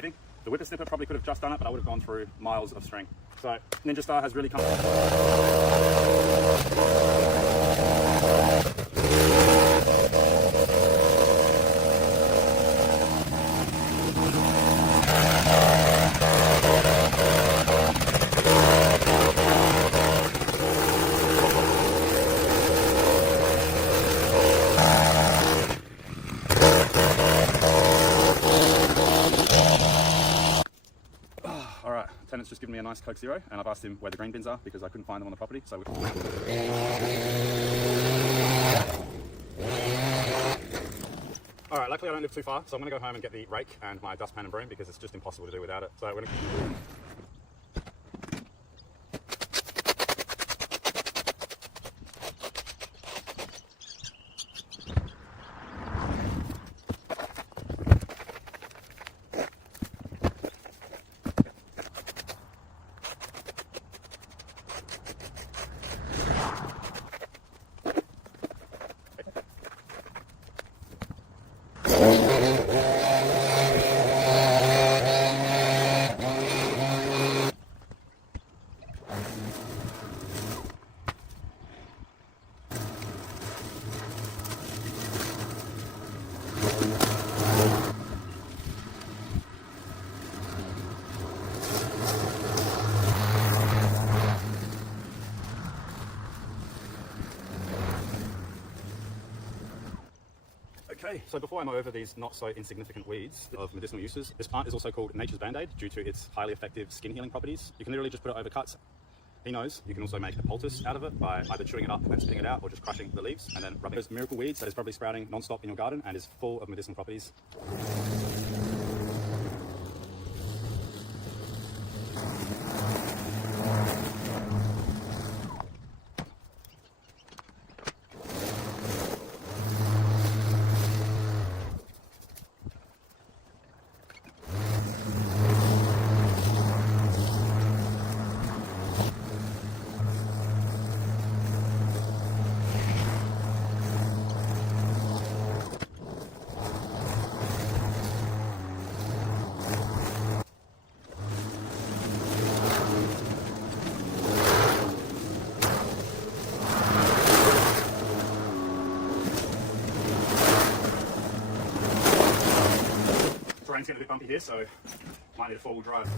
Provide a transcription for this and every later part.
paving. The whipper snipper probably could have just done it, but I would have gone through miles of string. So Ninja Star has really come. Tenant's just given me a nice Coke Zero, and I've asked him where the green bins are because I couldn't find them on the property. So alright, luckily I don't live too far, so I'm going to go home and get the rake and my dustpan and broom because it's just impossible to do without it. So we're going to... Okay, so before I mow over these not so insignificant weeds of medicinal uses, this plant is also called Nature's Band-Aid due to its highly effective skin healing properties. You can literally just put it over cuts. He knows you can also make a poultice out of it by either chewing it up and then spitting it out or just crushing the leaves and then rubbing those miracle weeds that is probably sprouting non-stop in your garden and is full of medicinal properties. Terrain's getting a bit bumpy here, so might need a four-wheel drive.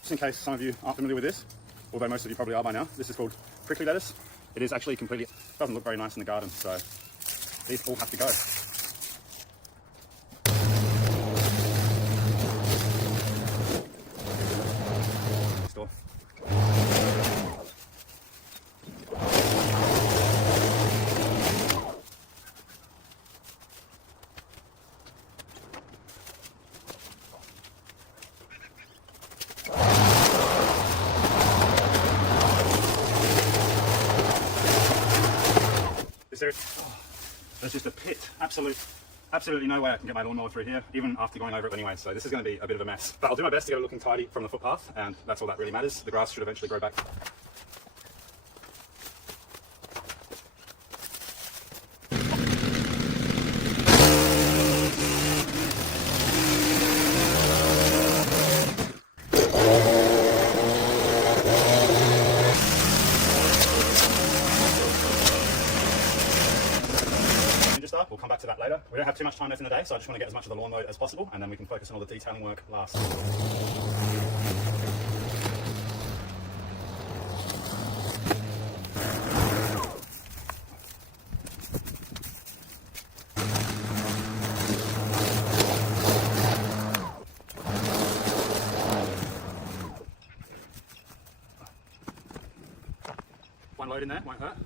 Just in case some of you aren't familiar with this, although most of you probably are by now, this is called prickly lettuce. It is actually completely, doesn't look very nice in the garden, so these all have to go. Store. There's just a pit. Absolutely no way I can get my lawnmower through here, even after going over it anyway, so this is going to be a bit of a mess. But I'll do my best to get it looking tidy from the footpath, and that's all that really matters. The grass should eventually grow back. We'll come back to that later. We don't have too much time left in the day, so I just want to get as much of the lawn mowed as possible, and then we can focus on all the detailing work last. One load in there, won't hurt.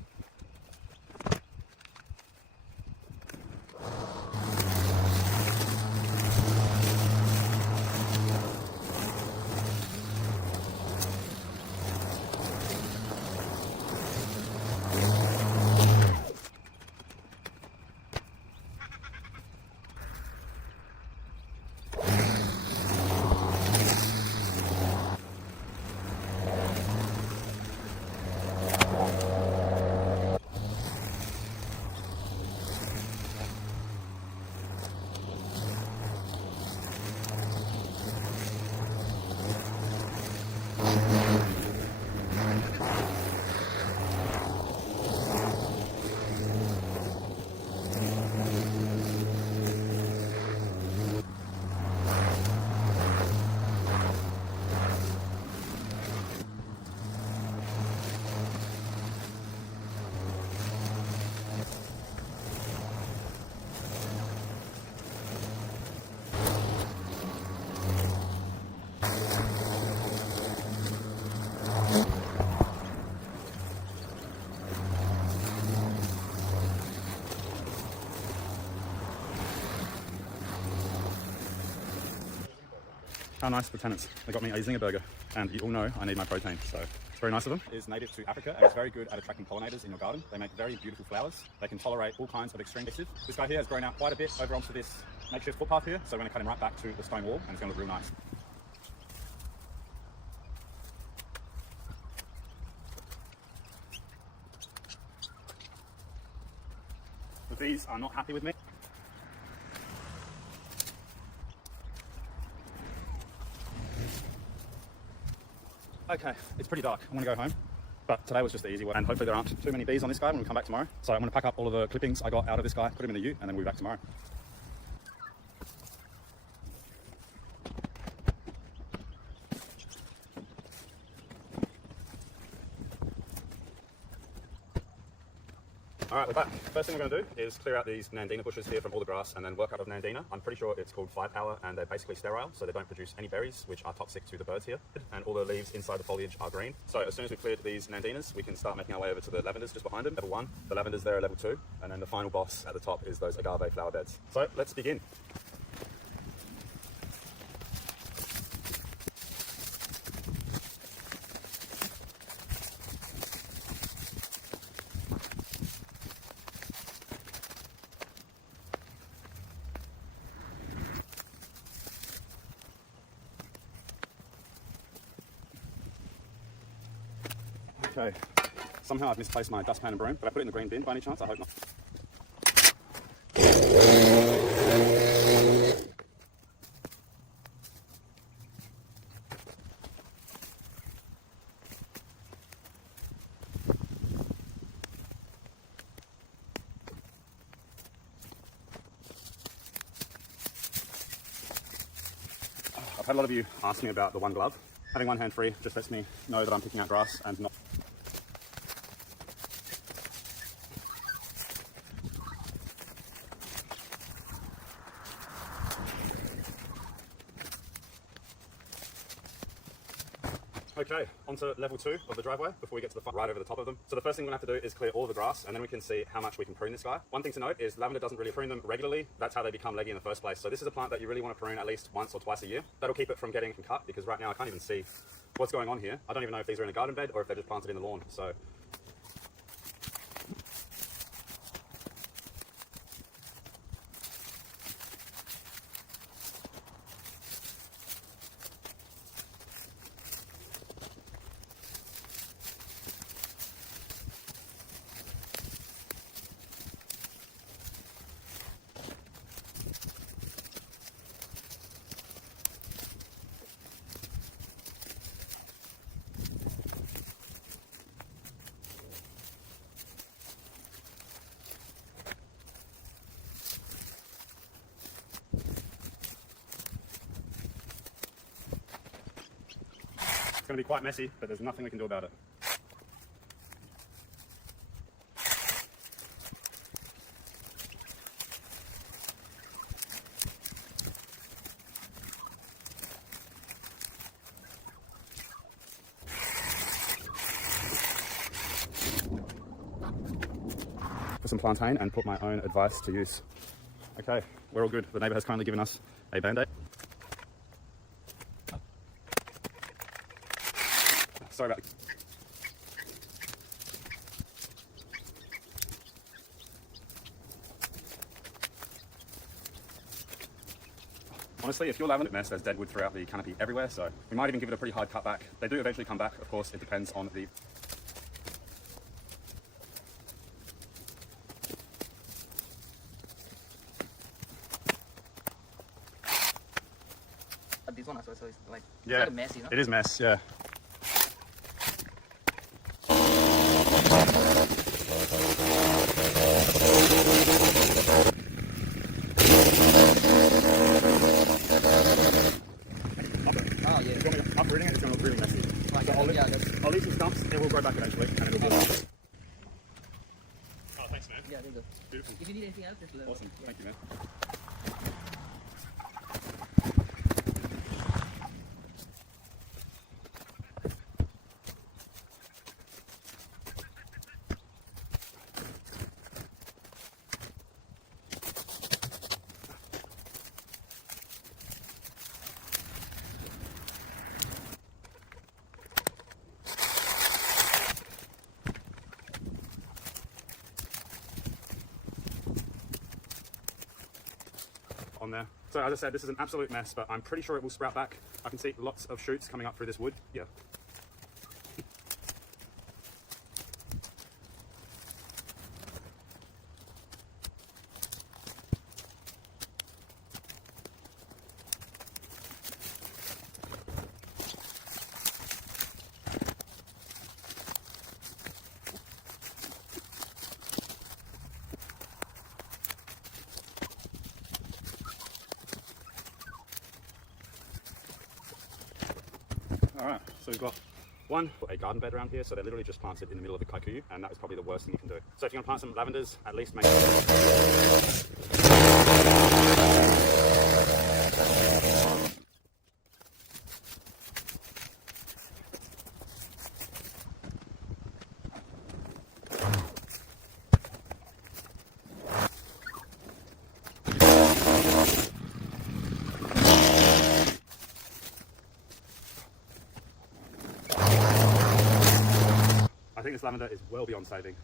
How nice the tenants. They got me a zinger burger, and you all know I need my protein, so it's very nice of them. It is native to Africa, and it's very good at attracting pollinators in your garden. They make very beautiful flowers. They can tolerate all kinds of extreme heat. This guy here has grown out quite a bit over onto this makeshift footpath here, so we're going to cut him right back to the stone wall, and it's going to look real nice. The bees are not happy with me. Okay, it's pretty dark. I want to go home, but today was just the easy one, and hopefully there aren't too many bees on this guy when we come back tomorrow. So I'm going to pack up all of the clippings I got out of this guy, put them in the ute, and then we'll be back tomorrow. All right, we're back. First thing we're going to do is clear out these Nandina bushes here from all the grass and then work out of Nandina. I'm pretty sure it's called firepower, and they're basically sterile, so they don't produce any berries, which are toxic to the birds here. And all the leaves inside the foliage are green. So as soon as we've cleared these Nandinas, we can start making our way over to the lavenders just behind them, level 1. The lavenders there are level 2. And then the final boss at the top is those agave flower beds. So let's begin. Okay, somehow I've misplaced my dustpan and broom, but I put it in the green bin by any chance? I hope not. I've had a lot of you ask me about the one glove. Having one hand free just lets me know that I'm picking out grass and not... Okay, onto level 2 of the driveway before we get to the front, right over the top of them. So the first thing we're going to have to do is clear all of the grass, and then we can see how much we can prune this guy. One thing to note is lavender doesn't really prune them regularly. That's how they become leggy in the first place. So this is a plant that you really want to prune at least once or twice a year. That'll keep it from getting cut, because right now I can't even see what's going on here. I don't even know if these are in a garden bed or if they're just planted in the lawn. So it's going to be quite messy, but there's nothing we can do about it. For some plantain and put my own advice to use. Okay, we're all good. The neighbour has kindly given us a band-aid. Sorry about it. Honestly, if you're lavender mess, there's dead wood throughout the canopy everywhere, so we might even give it a pretty hard cut back. They do eventually come back, of course, it depends on the... This one as well, so it's like, yeah, kind of messy, no? It is mess, yeah. Oh, yeah. If you want me to uprooting it, it's going to look really messy. Like, So yeah, I'll leave some stumps, it will grow back eventually, and it'll be nice. Oh, thanks, man. Yeah, there you go. Beautiful. If you need anything else, just let me know. Awesome, thank you, man. So as I said, this is an absolute mess, but I'm pretty sure it will sprout back. I can see lots of shoots coming up through this wood. Yeah. Alright, so we've got a garden bed around here, so they're literally just planted in the middle of the kikuyu, and that is probably the worst thing you can do. So if you're going to plant some lavenders, at least make I think this lavender is well beyond saving.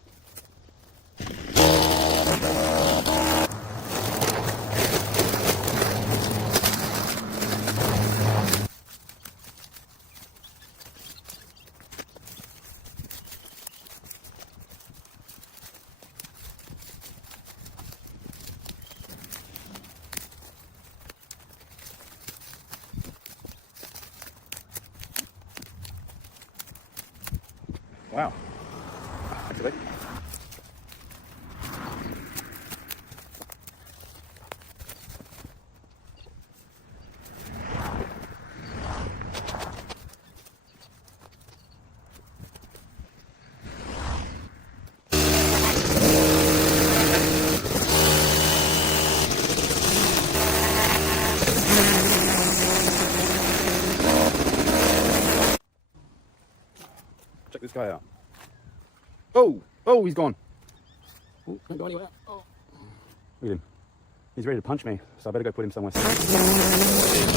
Wow. Actually. Check this guy out. Oh, he's gone. Oh, don't go anywhere. Oh. Look at him. He's ready to punch me, so I better go put him somewhere safe.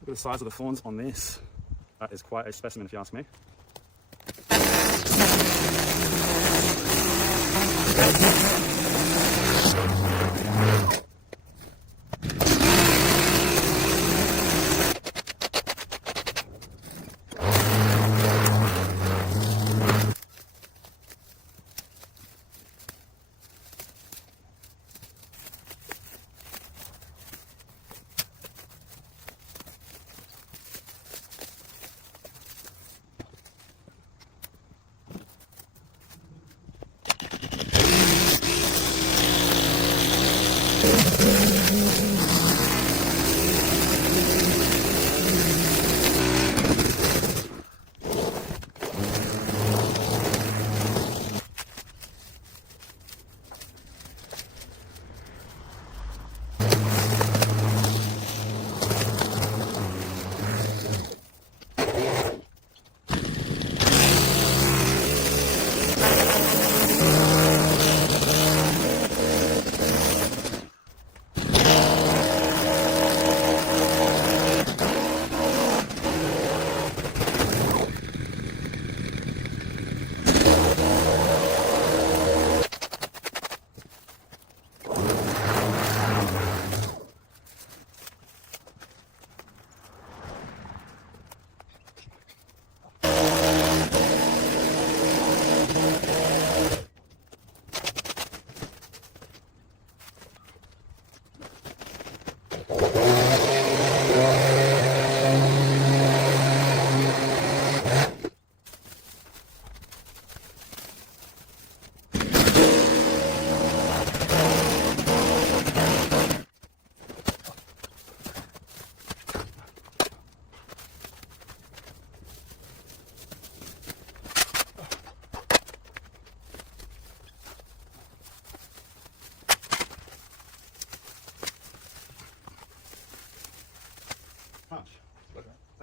Look at the size of the thorns on this. That is quite a specimen if you ask me.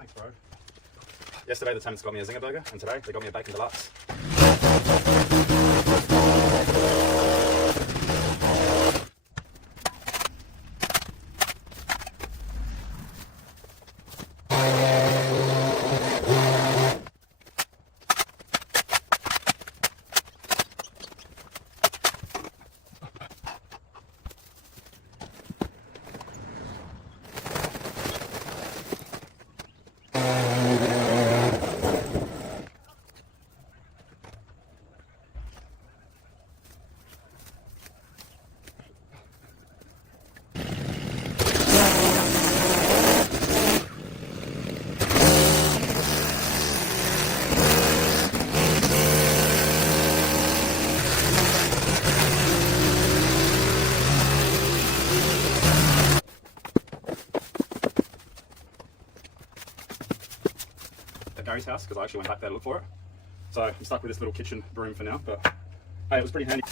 Thanks, bro. Yesterday the tenants got me a zinger burger, and today they got me a bacon deluxe. Gary's house because I actually went back there to look for it. So I'm stuck with this little kitchen broom for now, but hey, it was pretty handy.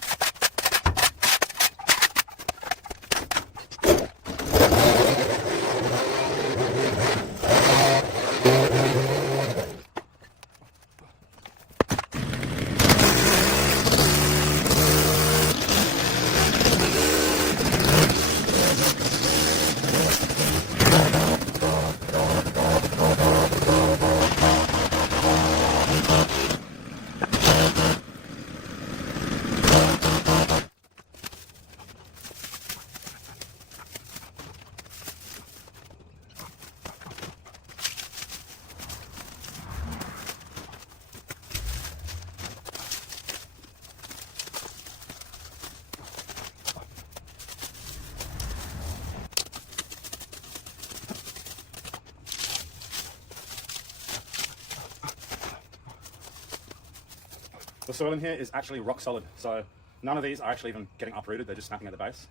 The soil in here is actually rock solid, so none of these are actually even getting uprooted, they're just snapping at the base.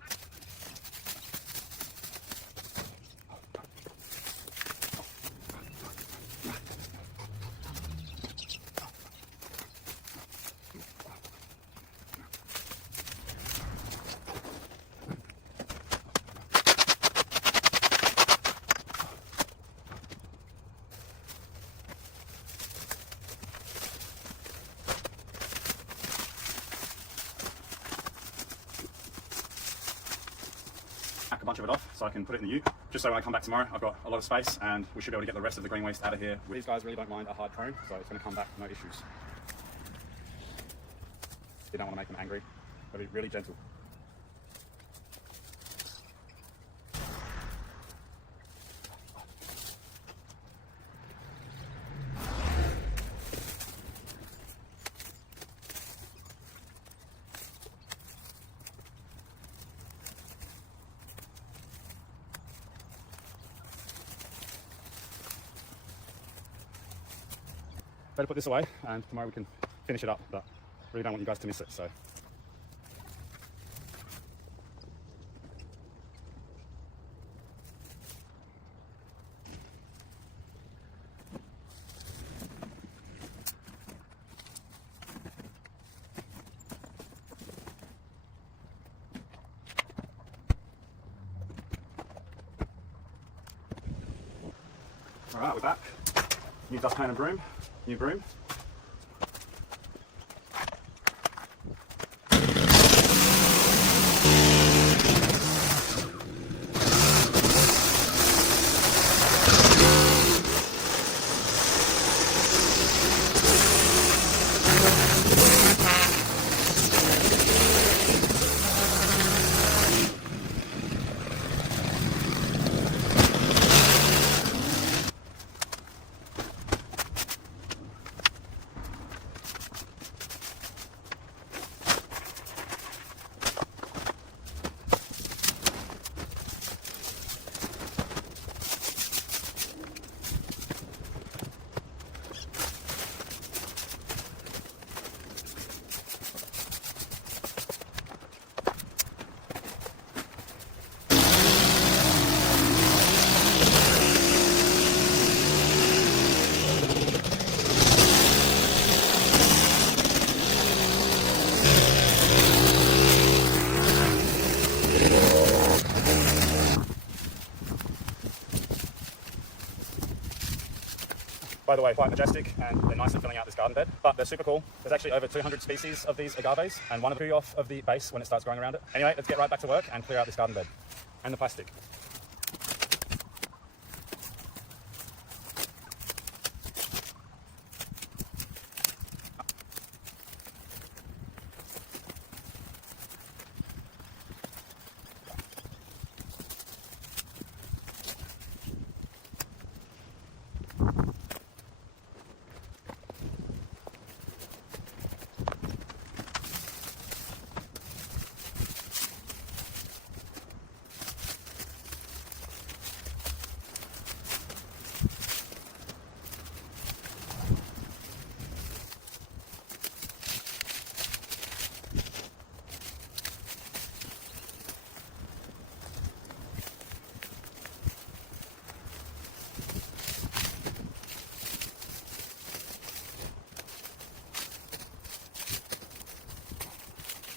A bunch of it off so I can put it in the ute, just so when I come back tomorrow I've got a lot of space and we should be able to get the rest of the green waste out of here. These guys really don't mind a hard prone, so it's going to come back no issues. You don't want to make them angry, but be really gentle. Better put this away and tomorrow we can finish it up, but really don't want you guys to miss it, so. All right, we're back. New dustpan and broom. New broom. by the way, quite majestic, and they're nicely filling out this garden bed. But they're super cool. There's actually over 200 species of these agaves, and one of them off of the base when it starts growing around it. Anyway, let's get right back to work and clear out this garden bed and the plastic.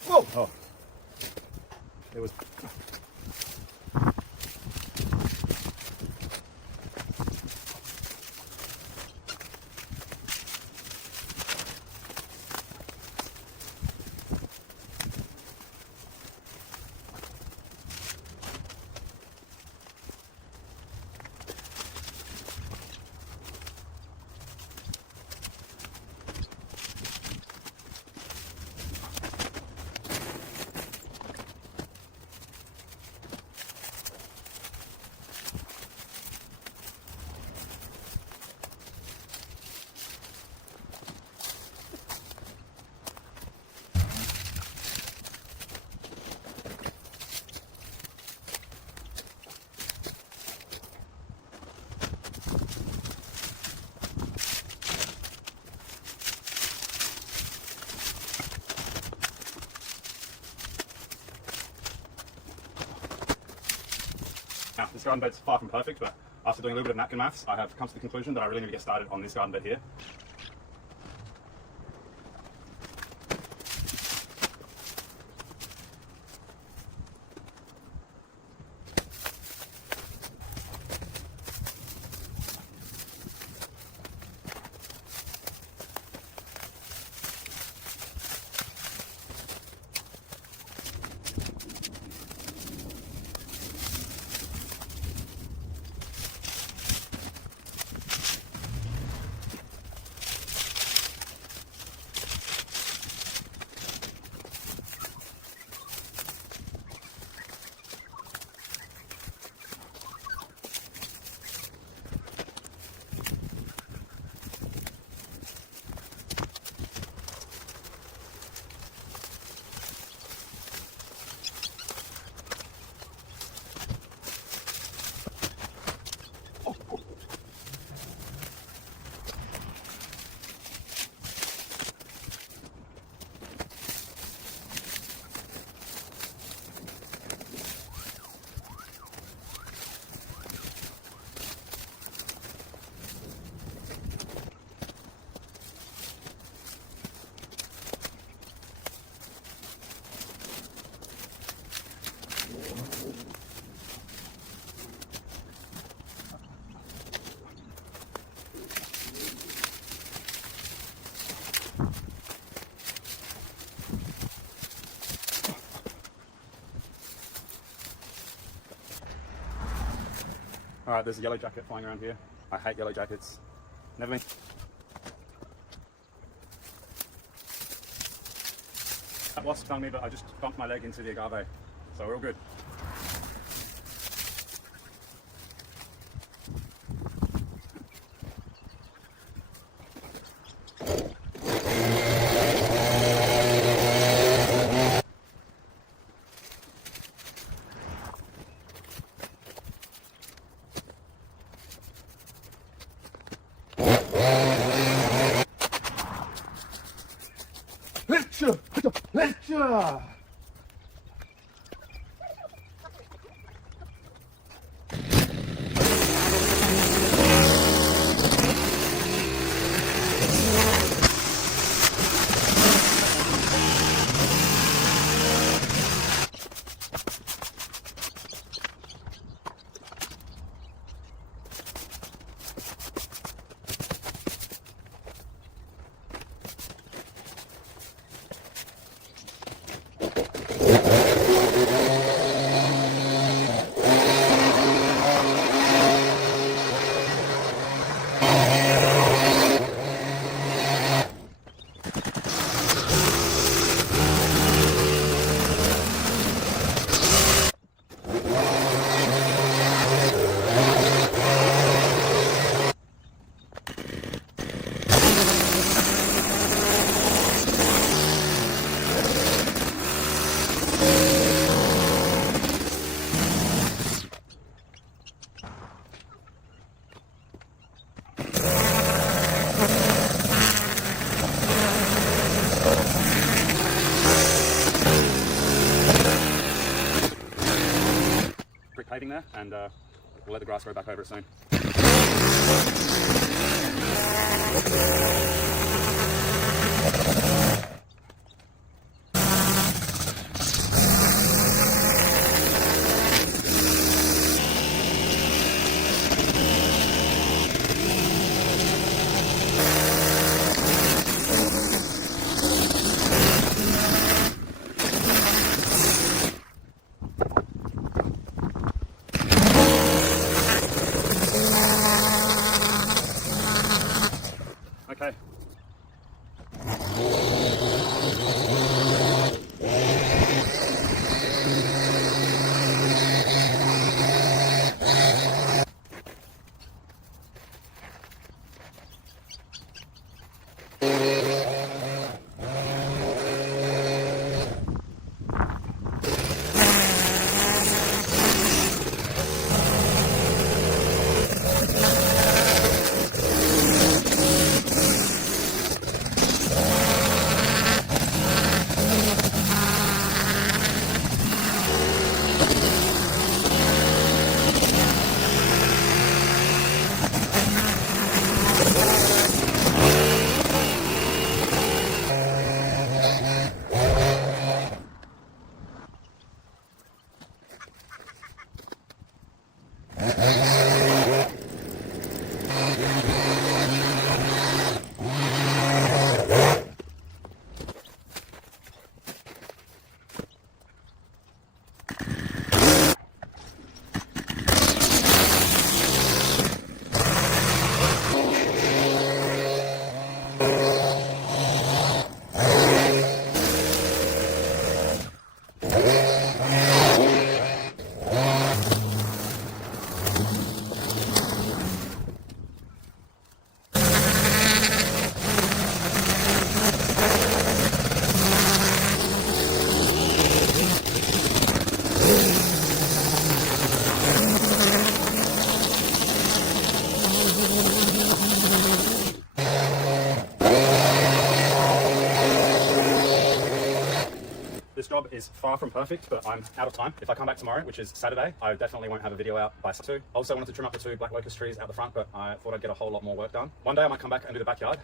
Whoa! Oh, it was. Now, this garden bed's far from perfect, but after doing a little bit of napkin maths, I have come to the conclusion that I really need to get started on this garden bed here. Alright, there's a yellow jacket flying around here. I hate yellow jackets. Never been. That wasp stung me, but I just bumped my leg into the agave. So we're all good. paving there, and we'll let the grass grow back over it soon. Okay. This job is far from perfect, but I'm out of time. If I come back tomorrow, which is Saturday, I definitely won't have a video out by 2. I also wanted to trim up the 2 black locust trees out the front, but I thought I'd get a whole lot more work done. One day I might come back and do the backyard.